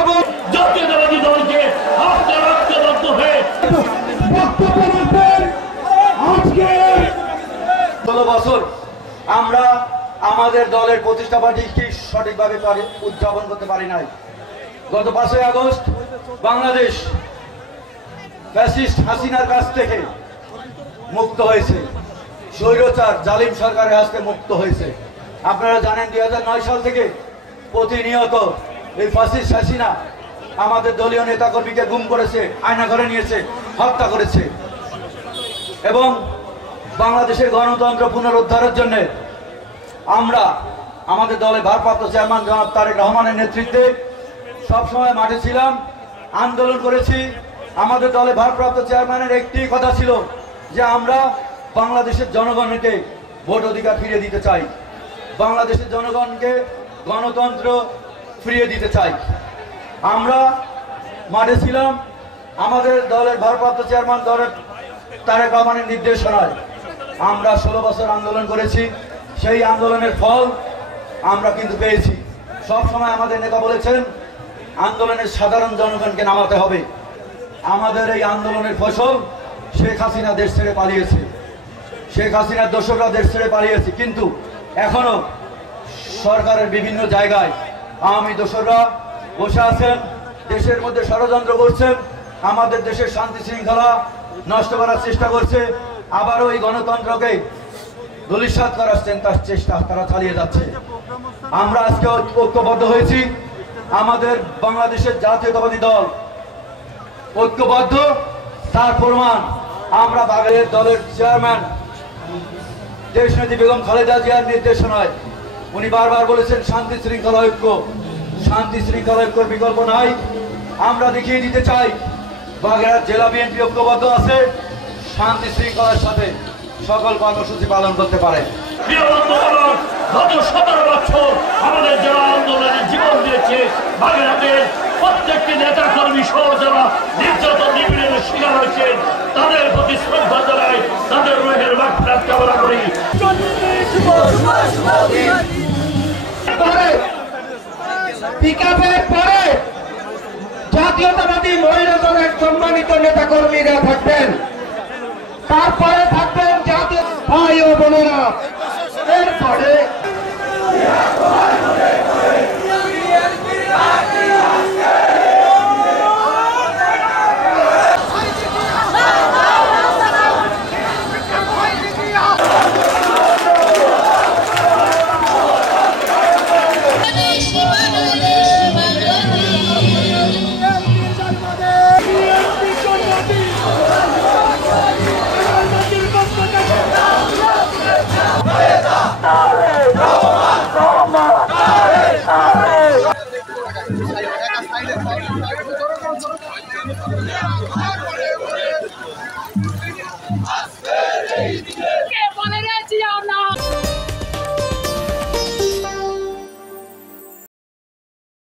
এবং জাতীয়তাবাদী দলকে আপনার ঐক্যবদ্ধ হয়ে বক্তব্য রাখবেন। আজকে 16 বছর আমরা আমাদের দলের প্রতিষ্ঠা বার্ষিকী সঠিকভাবে উদযাপন করতে পারি নাই। গত 5ই আগস্ট বাংলাদেশ ফ্যাসিস্ট হাসিনার কাছ থেকে মুক্ত হয়েছে, স্বৈরাচার জালিম সরকারের হাতে মুক্ত হয়েছে। আপনারা জানেন 2009 সাল থেকে প্রতিনিয়ত এই ফ্যাসিস্ট হাসিনা আমাদের দলীয় নেতাকর্মীকে গুম করেছে, আয়নাঘরে নিয়েছে, হত্যা করেছে এবং বাংলাদেশের গণতন্ত্র পুনরুদ্ধারের জন্য আমরা আমাদের দলের ভারপ্রাপ্ত চেয়ারম্যান জনাব তারেক রহমানের নেতৃত্বে সবসময় মাঠে ছিলাম, আন্দোলন করেছি। আমাদের দলের ভারপ্রাপ্ত চেয়ারম্যানের একটি কথা ছিল যে আমরা বাংলাদেশের জনগণকে ভোট অধিকার ফিরিয়ে দিতে চাই, বাংলাদেশের জনগণকে গণতন্ত্র ফিরিয়ে দিতে চাই। আমরা মাঠে ছিলাম, আমাদের দলের ভারপ্রাপ্ত চেয়ারম্যান দলের তারেক রহমানের নির্দেশনায় আমরা 16 বছর আন্দোলন করেছি। সেই আন্দোলনের ফল আমরা কিন্তু পেয়েছি। সব সময় আমাদের নেতা বলেছেন আন্দোলনের সাধারণ জনগণকে নামাতে হবে। আমাদের এই আন্দোলনের ফসল শেখ হাসিনা দেশ ছেড়ে পালিয়েছে, শেখ হাসিনার দোসররা দেশ ছেড়ে পালিয়েছে, কিন্তু এখনো সরকারের বিভিন্ন জায়গায় আওয়ামী দোসররা বসে আছেন, দেশের মধ্যে ষড়যন্ত্র করছেন, আমাদের দেশের শান্তি শৃঙ্খলা নষ্ট করার চেষ্টা করছে, আবারও এই গণতন্ত্রকে ধূলিসাৎ করার তার চেষ্টা তারা চালিয়ে যাচ্ছে। আমরা আজকে ঐক্যবদ্ধ হয়েছি, আমাদের বাংলাদেশের জাতীয়তাবাদী দল ঐক্যবদ্ধ, তার প্রমাণ আমরা বাগেরহাট দলের চেয়ারম্যান দেশনেত্রী বেগম খালেদা জিয়ার নির্দেশনায় উনি বারবার বলেছেন শান্তি শৃঙ্খলা ঐক্য, শান্তি শৃঙ্খলা ঐক্যের বিকল্প নাই। আমরা দেখিয়ে দিতে চাই বাগেরহাট জেলা বিএনপি ঐক্যবদ্ধ আছে, শান্তি শৃঙ্খলার সাথে সকল কর্মসূচি পালন করতে পারে। গত 17 বছর আমাদের যারা আন্দোলনে জীবন দিয়েছে, বাগেরহাটের প্রত্যেকটি নেতা কর্মী সহ যারা নির্যাতন নিপীড়নের শিকার হয়েছে তাদের প্রতি শ্রদ্ধা জানাই, তাদের রুহের মাগফিরাত কামনা করি। পিকআপের পরে জাতীয়তাবাদী মহিলা দলের সম্মানিত নেতা কর্মীরা থাকবেন, তারপরে থাকবেন জাতীয় ভাই ও বোনেরা, এরপরে Asper